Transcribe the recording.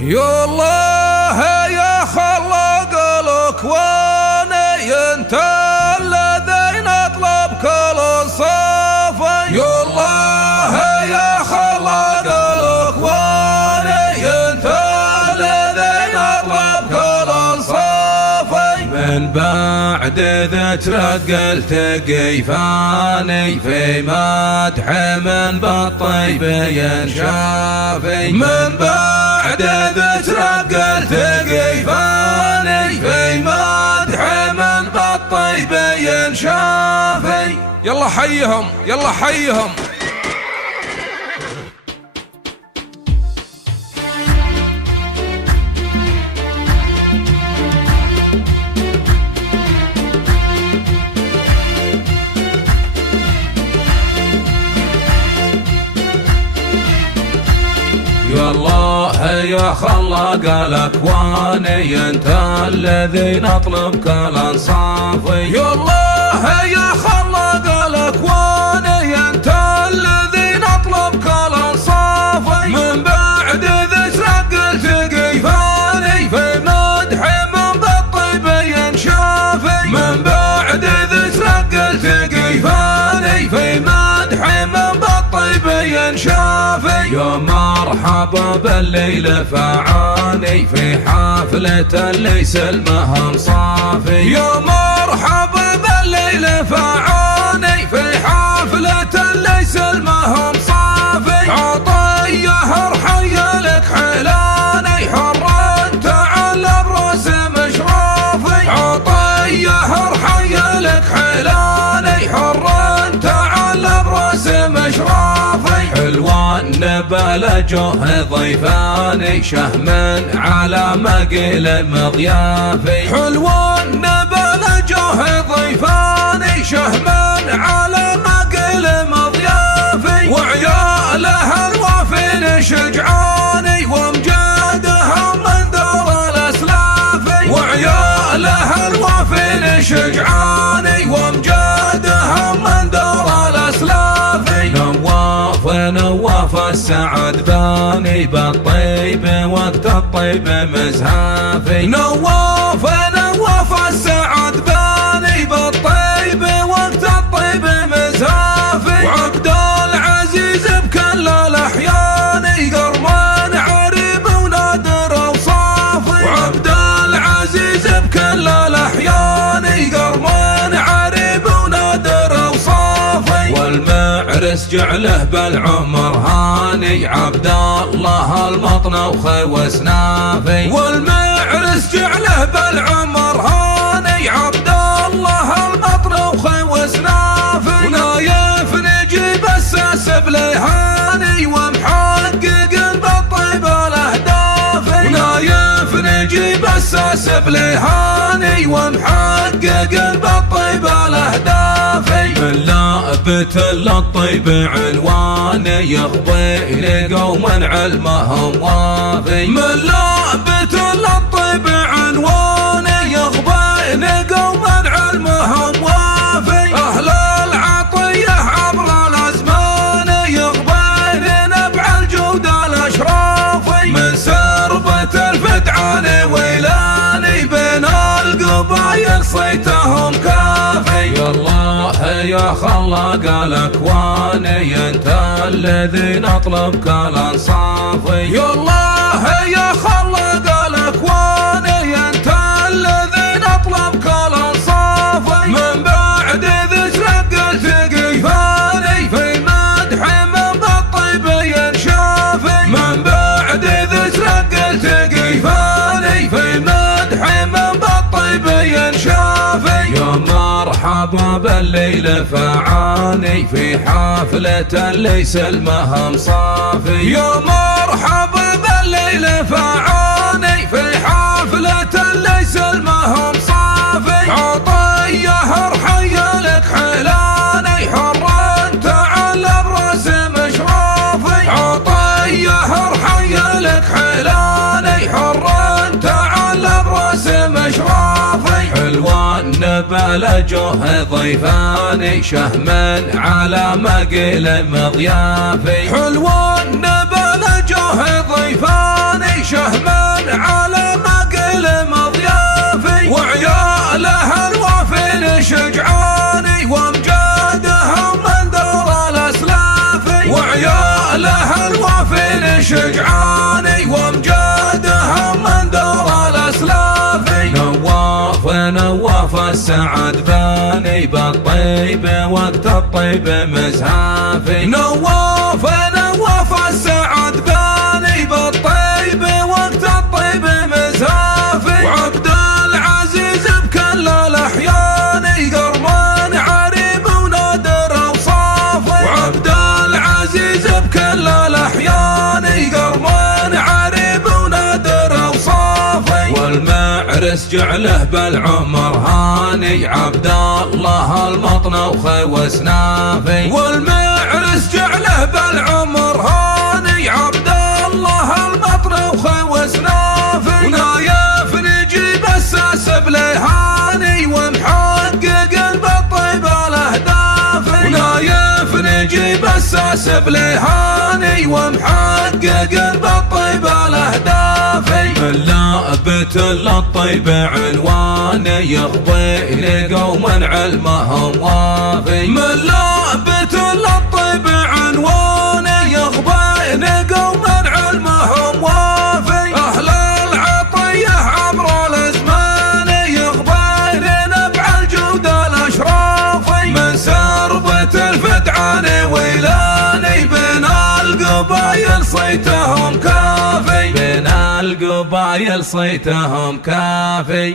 يا الله يا خلاق الاكوان انت الذي نطلب كل الصافي. يا الله يا خلاق الاكوان انت الذي نطلب كل الصافي. من بعد ذا ترقلت قيفاني في مدح من بالطيب ينشافي. من بعد ذا ترقلت قيفاني في مدح من بالطيب ينشافي. يلا حيهم يلا حيهم. يا الله يا خلاق الاكوان انت الذي نطلب كل انصافي. يا الله يا خلاق الاكوان انت الذي نطلب كل انصافي. من بعد ذا ترقلت قيفاني في مدح من بالطيب ينشافي. من بعد ذا ترقلت قيفاني في مدح من بالطيب ينشافي. يا مرحبا بالليل فعاني في حفلة ليس المهم صافي. يا مرحبا بالليل فعاني في حفلة ليس المهم صافي. عطيه ارحي لك حلاني حر انت على براس مشرافي. عطيه ارحي لك حلاني حر انت على براس مشرافي. حلوان بلجه ضيفاني شهم على مقل مضيافي. حلوان بلجه ضيفاني شهم على مقل مضيافي. وعياله الوافين شجعاني وامجادهم من دار الاسلافي. وعياله الوافين شجعاني وامجادهم من دار الاسلافي. نواف السعد باني بالطيب وقت الطيب مزهافي. نواف السعد باني بالطيب وقت الطيب مزهافي. وعبد العزيز بكل الاحيان قرمان عريب ونادر اوصافي. وعبد العزيز بكل الاحيان قرمان عريب ونادر اوصافي. والمعرس جعله بالعمر هاني عبد الله المطنوخ وسنافي. والمعرس جعله بالعمر هاني عبد الله المطنوخ وسنافي. ونايف نجيب الساس بليهاني ومحقق بالطيب الاهدافي. ونايف نجيب الساس بليهاني ومحقق بالطيب الاهدافي. من لابت للطيب عنواني يخضي قوما علمهم وافي. من لابت للطيب عنواني يخضي قوما علمهم وافي. اهل العطيه عبر الازمان يخضي نبع الجود الاشرافي. من سربة الفتعان ويلاني بين القبايل صيتهم كافي. يا الله يا خلاق الاكوان انت الذي نطلب كل انصافي. يا الله يا خلاق الاكوان انت الذي نطلب كل انصافي. من بعد ذا ترقلت قيفاني في مدح من بالطيب ينشافي. من بعد ذا ترقلت قيفاني في مدح من بالطيب ينشافي. يا مرحبا بالليل فعاني في حفلة ليس المهم صافي. يا مرحبا بالليل فعاني في حفلة ليس المهم صافي. عطيه ارحي لك حلاني حر انت على براس مشرافي. عطيه ارحي لك حلاني حر انت على براس مشرافي. حلوان بلجه ضيفاني شهم على مقل مضيافي. حلوان بلجه ضيفاني شهم وامجادهم من دور الاسلاف. نواف السعد باني بالطيب وقت الطيب مزهافي. نواف السعد باني بالطيب وقت الطيب مزهافي. وعبد العزيز بكل الاحيان قرمان عريب ونادر اوصافي. وعبد العزيز بكل الاحيان قرمان عريب ونادر اوصافي. والمعرس جعله بالعمر هاني عبد الله المطنوخ وسنافي. والمعرس جعله بالعمر هاني عبد الله المطنوخ وسنافي. ونايف نجيب الساس بليهاني ومحقق بالطيب الاهداف. ونايف نجيب الساس بليهاني ومحقق بالطيب الاهداف. من لابت للطيب عنواني يخضي قوما علمهم وافي. من لابت للطيب عنواني يخضي قوما علمهم وافي. اهل العطيه عبر الازمان يخضي نبع الجود الاشرافي. من سربة الفدعان ويلاني بين القبايل صيتهم كافي. بين القبايل صيتهم كافي.